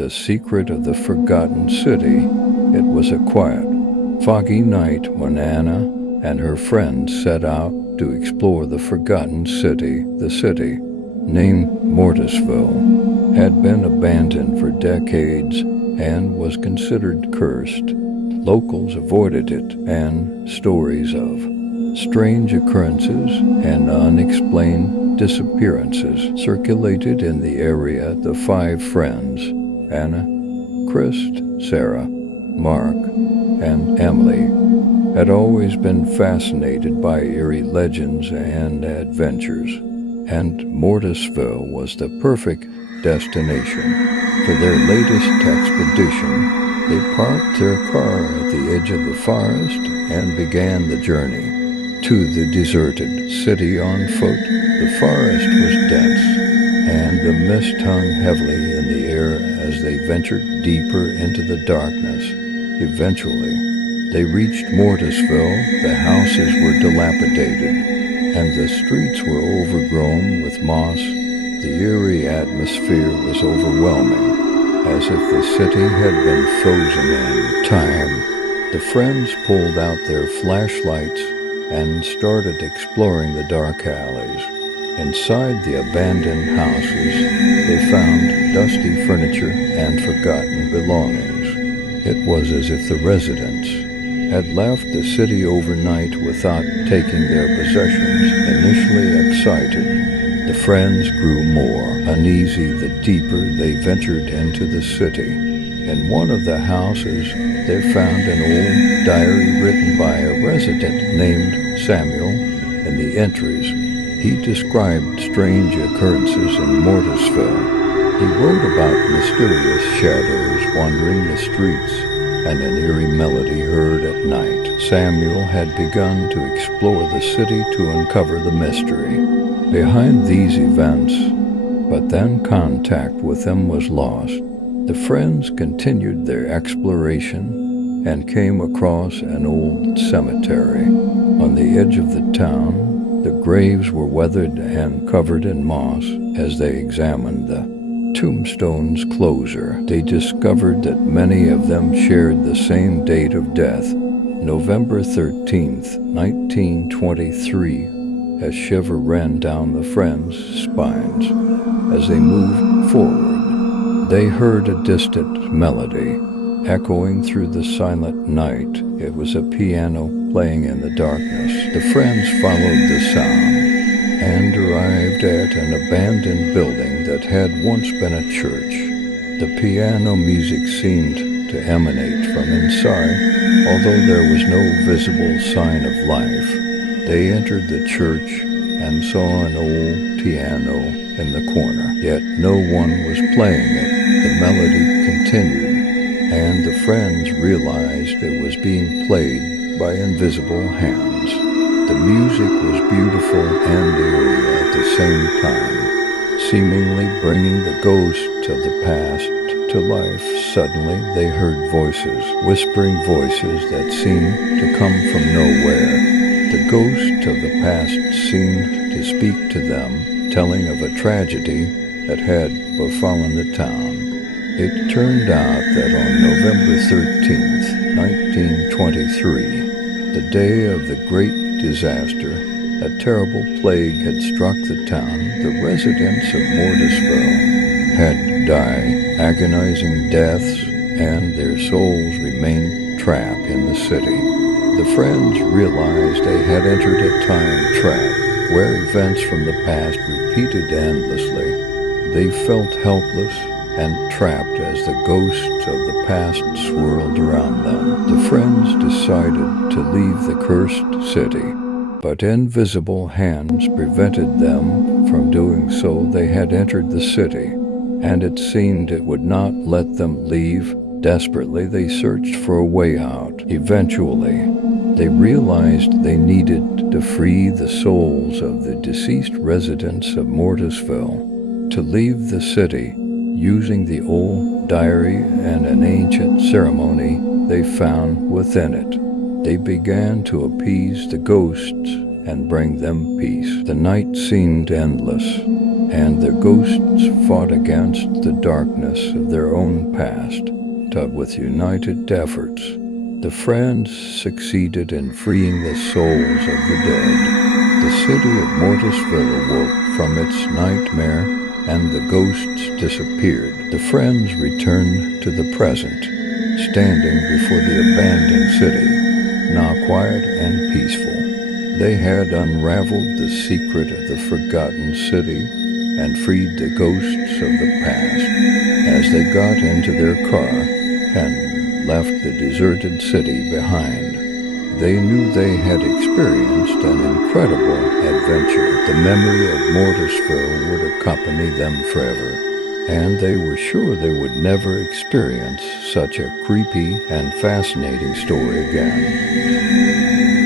The secret of the forgotten city. It was a quiet, foggy night when Anna and her friends set out to explore the forgotten city. The city, named Mortisville, had been abandoned for decades and was considered cursed. Locals avoided it, and stories of strange occurrences and unexplained disappearances circulated in the area. The five friends, Anna, Chris, Sarah, Mark, and Emily, had always been fascinated by eerie legends and adventures, and Mortisville was the perfect destination for their latest expedition. They parked their car at the edge of the forest and began the journey to the deserted city on foot. The forest was dense, and the mist hung heavily in the air as they ventured deeper into the darkness. Eventually, they reached Mortisville. The houses were dilapidated, and the streets were overgrown with moss. The eerie atmosphere was overwhelming, as if the city had been frozen in time. The friends pulled out their flashlights and started exploring the dark alleys. Inside the abandoned houses, they found dusty furniture and forgotten belongings. It was as if the residents had left the city overnight without taking their possessions. Initially excited, the friends grew more uneasy the deeper they ventured into the city. In one of the houses, they found an old diary written by a resident named Samuel. In the entries, he described strange occurrences in Mortisville. He wrote about mysterious shadows wandering the streets and an eerie melody heard at night. Samuel had begun to explore the city to uncover the mystery behind these events, but then contact with them was lost. The friends continued their exploration and came across an old cemetery. On the edge of the town, the graves were weathered and covered in moss. As they examined the tombstones closer, they discovered that many of them shared the same date of death, November 13th, 1923. A shiver ran down the friends' spines. As they moved forward, they heard a distant melody echoing through the silent night. It was a piano playing in the darkness. The friends followed the sound and arrived at an abandoned building that had once been a church. The piano music seemed to emanate from inside, although there was no visible sign of life. They entered the church and saw an old piano in the corner, yet no one was playing it. The melody continued, and the friends realized it was being played by invisible hands. The music was beautiful and eerie at the same time, seemingly bringing the ghosts of the past to life. Suddenly they heard voices, whispering voices that seemed to come from nowhere. The ghosts of the past seemed to speak to them, telling of a tragedy that had befallen the town. It turned out that on November 13th, 1923, the day of the great disaster, a terrible plague had struck the town. The residents of Mortisville had died agonizing deaths, and their souls remained trapped in the city. The friends realized they had entered a time trap where events from the past repeated endlessly. They felt helpless and trapped as the ghosts of the past swirled around them. The friends decided to leave the cursed city, but invisible hands prevented them from doing so. They had entered the city, and it seemed it would not let them leave. Desperately, they searched for a way out. Eventually, they realized they needed to free the souls of the deceased residents of Mortisville. To leave the city, using the old diary and an ancient ceremony they found within it, they began to appease the ghosts and bring them peace. The night seemed endless, and the ghosts fought against the darkness of their own past. But with united efforts, the friends succeeded in freeing the souls of the dead. The city of Mortisville awoke from its nightmare, and the ghosts disappeared. The friends returned to the present, standing before the abandoned city, now quiet and peaceful. They had unraveled the secret of the forgotten city and freed the ghosts of the past. As they got into their car and left the deserted city behind, they knew they had experienced an incredible adventure. The memory of Mortisville would accompany them forever, and they were sure they would never experience such a creepy and fascinating story again.